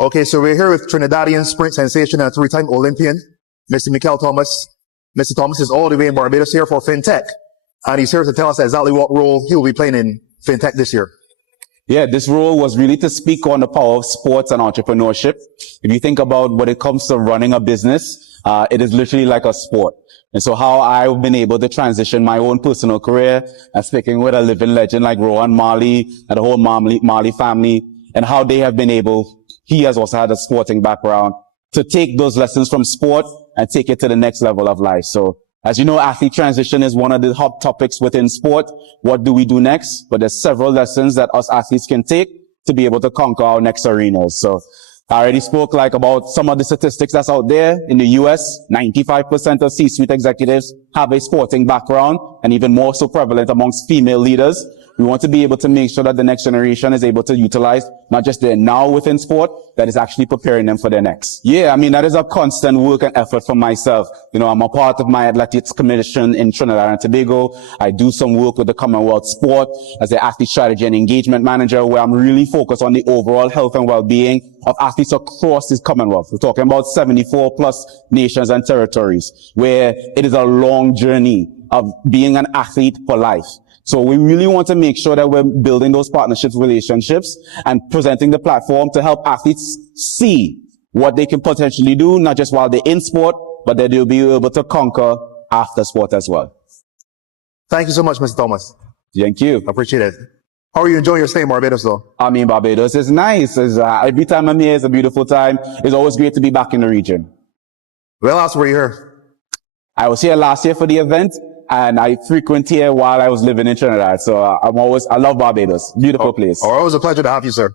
Okay, so we're here with Trinidadian sprint sensation and three-time Olympian, Mr. Mikel Thomas. Mr. Thomas is all the way in Barbados here for Fintech, and he's here to tell us exactly what role he will be playing in Fintech this year. Yeah, this role was really to speak on the power of sports and entrepreneurship. If you think about when it comes to running a business, it is literally like a sport. And so how I've been able to transition my own personal career and speaking with a living legend like Rohan Marley and the whole Marley family, and how they have been able, he has also had a sporting background, to take those lessons from sport and take it to the next level of life. So as you know, athlete transition is one of the hot topics within sport. What do we do next? But there's several lessons that us athletes can take to be able to conquer our next arenas. So I already spoke about some of the statistics that's out there. In the US, 95% of C-suite executives have a sporting background, and even more so prevalent amongst female leaders. We want to be able to make sure that the next generation is able to utilize not just their now within sport, that is actually preparing them for their next. Yeah, I mean, that is a constant work and effort for myself. You know, I'm a part of my athletics commission in Trinidad and Tobago. I do some work with the Commonwealth Sport as the athlete strategy and engagement manager, where I'm really focused on the overall health and well-being of athletes across this Commonwealth. We're talking about 74 plus nations and territories, where it is a long journey of being an athlete for life. So we really want to make sure that we're building those partnerships, relationships, and presenting the platform to help athletes see what they can potentially do, not just while they're in sport, but that they'll be able to conquer after sport as well. Thank you so much, Mr. Thomas. Thank you. I appreciate it. How are you enjoying your stay in Barbados, though? I mean, Barbados is nice. Every time I'm here, it's a beautiful time. It's always great to be back in the region. Well, else were you here? I was here last year for the event, and I frequent here while I was living in Trinidad. So I love Barbados. Beautiful place. Always a pleasure to have you, sir.